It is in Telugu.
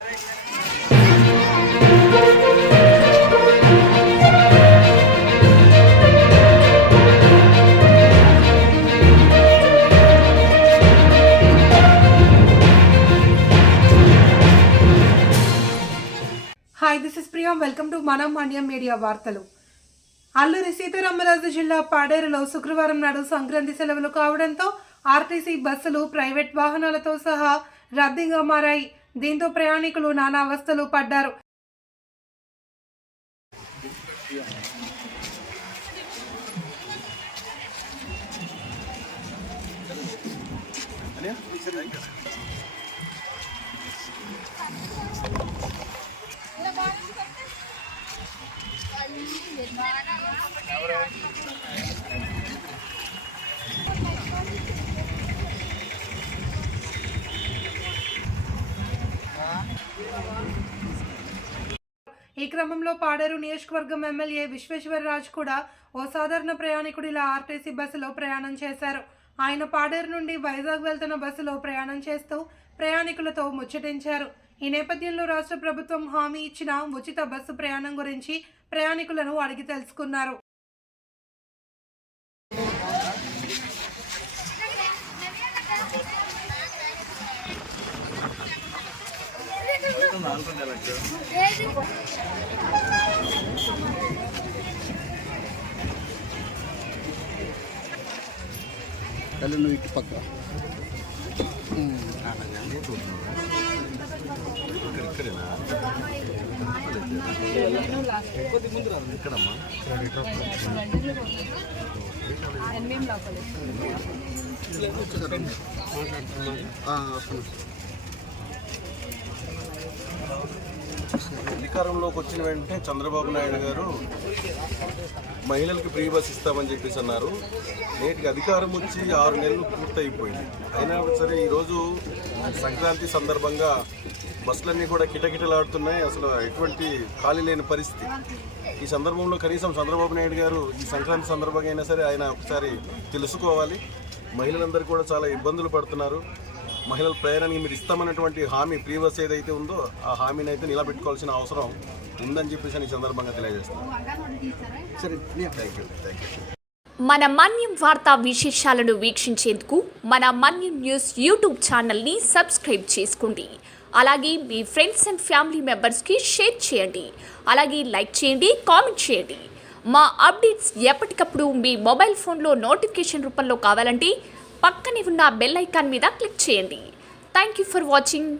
Hi, this is Priya. Welcome to మనం మన్యం మీడియా వార్తలు. అల్లూరి సీతారామరాజు జిల్లా పాడేరులో శుక్రవారం నాడు సంక్రాంతి సెలవులు కావడంతో ఆర్టీసీ బస్సులు ప్రైవేట్ వాహనాలతో సహా రద్దీగా మారాయి. దీంతో ప్రయాణికులు నానా అవస్థలు పడ్డారు. ఈ క్రమంలో పాడేరు నియోజకవర్గం ఎమ్మెల్యే విశ్వేశ్వరరాజు కూడా ఓ సాధారణ ప్రయాణికుడిలా ఆర్టీసీ బస్సులో ప్రయాణం చేశారు. ఆయన పాడేరు నుండి వైజాగ్ వెళ్తున్న బస్సులో ప్రయాణం చేస్తూ ప్రయాణికులతో ముచ్చటించారు. ఈ నేపథ్యంలో రాష్ట్ర ప్రభుత్వం హామీ ఇచ్చిన ఉచిత బస్సు ప్రయాణం గురించి ప్రయాణికులను అడిగి తెలుసుకున్నారు. నువ్వు ఇటు పక్క ఇక్కడమ్మా అధికారంలోకి వచ్చిన వెంటనే చంద్రబాబు నాయుడు గారు మహిళలకు ఫ్రీ బస్ ఇస్తామని చెప్పేసి అన్నారు. నేటికి అధికారం వచ్చి 6 నెలలు పూర్తయిపోయింది. అయినా సరే ఈరోజు సంక్రాంతి సందర్భంగా బస్సులన్నీ కూడా కిటకిటలాడుతున్నాయి. అసలు ఎటువంటి ఖాళీ లేని పరిస్థితి. ఈ సందర్భంలో కనీసం చంద్రబాబు నాయుడు గారు ఈ సంక్రాంతి సందర్భంగా అయినా సరే ఆయన ఒకసారి తెలుసుకోవాలి. మహిళలందరూ కూడా చాలా ఇబ్బందులు పడుతున్నారు. మహిళల ప్రయాణానికి మీరు ఇస్తామన్నటువంటి హామీ ఫ్రీ బస్ ఏదైతే ఉందో ఆ హామీని అయితే నిలబెట్టుకోవాల్సిన అవసరం ఉందని చెప్పేసి ఈ సందర్భంగా తెలియజేస్తాను. మన మన్యం వార్తా విశేషాలను వీక్షించేందుకు మన మన్యం న్యూస్ యూట్యూబ్ ఛానల్ని సబ్స్క్రైబ్ చేసుకోండి. అలాగే మీ ఫ్రెండ్స్ అండ్ ఫ్యామిలీ మెంబర్స్కి షేర్ చేయండి. అలాగే లైక్ చేయండి, కామెంట్ చేయండి. మా అప్డేట్స్ ఎప్పటికప్పుడు మీ మొబైల్ ఫోన్లో నోటిఫికేషన్ రూపంలో కావాలంటే పక్కనే ఉన్న బెల్ ఐకాన్ మీద క్లిక్ చేయండి. Thank you for watching.